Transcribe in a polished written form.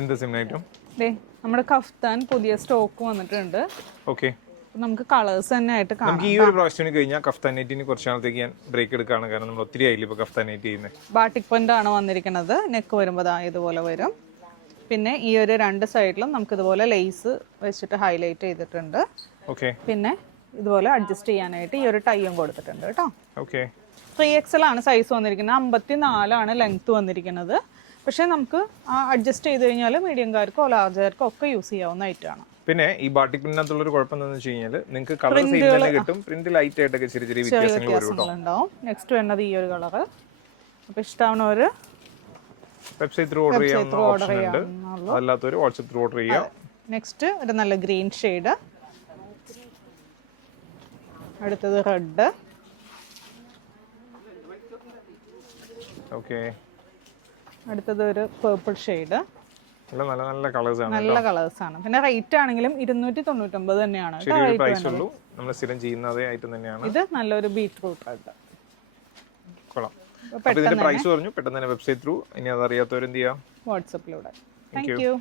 എന്ത് SIM item? ദേ നമ്മുടെ kaftan പുതിയ സ്റ്റോക്ക് വന്നിട്ടുണ്ട്. ഓക്കെ, നമുക്ക് കളേഴ്സ് തന്നെ ആയിട്ട് കാണാം. നമുക്ക് ഈ ഒരു പ്രാവശ്യത്തിന് കഴിഞ്ഞാൽ കഫ്താൻ നൈറ്റിന് കുറച്ച് നാളത്തേക്ക് ഞാൻ ബ്രേക്ക് എടുക്കുകയാണ്. കാരണം നമ്മൾ ഒത്തിരി ആയില്ല ഇപ്പോൾ കഫ്താൻ നൈറ്റ് ചെയ്യുന്നത്. ബാട്ടിക് പ്രിന്റ് ആണ് വന്നിരിക്കുന്നത്. നെക്ക് വരുമ്പോൾ ഇതുപോലെ വരും. പിന്നെ ഈ ഒരു രണ്ട് സൈഡിലും നമുക്ക് ഇതുപോലെ ലേസ് വെച്ചിട്ട് ഹൈലൈറ്റ് ചെയ്തിട്ടുണ്ട്. ഓക്കെ, പിന്നെ ഇതുപോലെ അഡ്ജസ്റ്റ് ചെയ്യാനായിട്ട് ഈ ഒരു ടൈയും കൊടുത്തിട്ടുണ്ട് കേട്ടോ. ഓക്കെ, 3XL ആണ് സൈസ് വന്നിരിക്കുന്നത്. 54 ആണ് ലെങ്ത് വന്നിരിക്കുന്നത്. പക്ഷേ നമുക്ക് അഡ്ജസ്റ്റ് ചെയ്ത് കഴിഞ്ഞാൽ മീഡിയംകാർക്കോ ലാർജുകാർക്കോ ഒക്കെ യൂസ് ചെയ്യാവുന്ന ഐറ്റമാണ്. പിന്നെ ഈ ബാട്ടിക് പ്രിന്റിനകത്തുള്ള ഒരു കുഴപ്പം എന്താണെന്ന് വെച്ച് കഴിഞ്ഞാൽ നിങ്ങൾക്ക് കളർ സെയിം തന്നെ കിട്ടും, പ്രിന്റ് ലൈറ്റ് ആയിട്ടൊക്കെ ചെറിയ ചെറിയ വ്യത്യാസങ്ങളുണ്ടാവും. നെക്സ്റ്റ് വരുന്നത് ഈ ഒരു കളറ്. അപ്പോൾ ഇഷ്ടമാണവര് വെബ്സൈറ്റ് ത്രൂ ഓർഡർ ചെയ്യാവുന്ന ഓപ്ഷൻ ഉണ്ട്, അല്ലാത്തവർ വാട്സ്ആപ്പ് ത്രൂ ഓർഡർ ചെയ്യാം. നെക്സ്റ്റ് ഒരു നല്ല ഗ്രീൻ ഷെയ്ഡ്, അടുത്തത് റെഡ്, ഓക്കെ, അടുത്തത് ഒരു പേർപ്പിൾ ഷെയ്ഡ്. നല്ല നല്ല കളേഴ്സ് ആണ്, നല്ല കളേഴ്സ് ആണ്. പിന്നെ റേറ്റ് ആണെങ്കിലും 299 തന്നെയാണ്. പ്രൈസ് ഉള്ളൂ, നമ്മൾ സ്ഥിരം ചെയ്യുന്ന അതേ ഐറ്റം തന്നെയാണ്. ഇത് നല്ലൊരു ബീറ്റ്റൂട്ട് റെഡ്. കൊള്ളാം. അപ്പോൾ ഇതിന്റെ പ്രൈസ് പറഞ്ഞു പെട്ടെന്ന് തന്നെ വെബ്സൈറ്റ് ത്രൂ. ഇനി അതറിയാത്തവർ എന്ത് ചെയ്യാം? വാട്സാപ്പിലൂടെ. Thank U.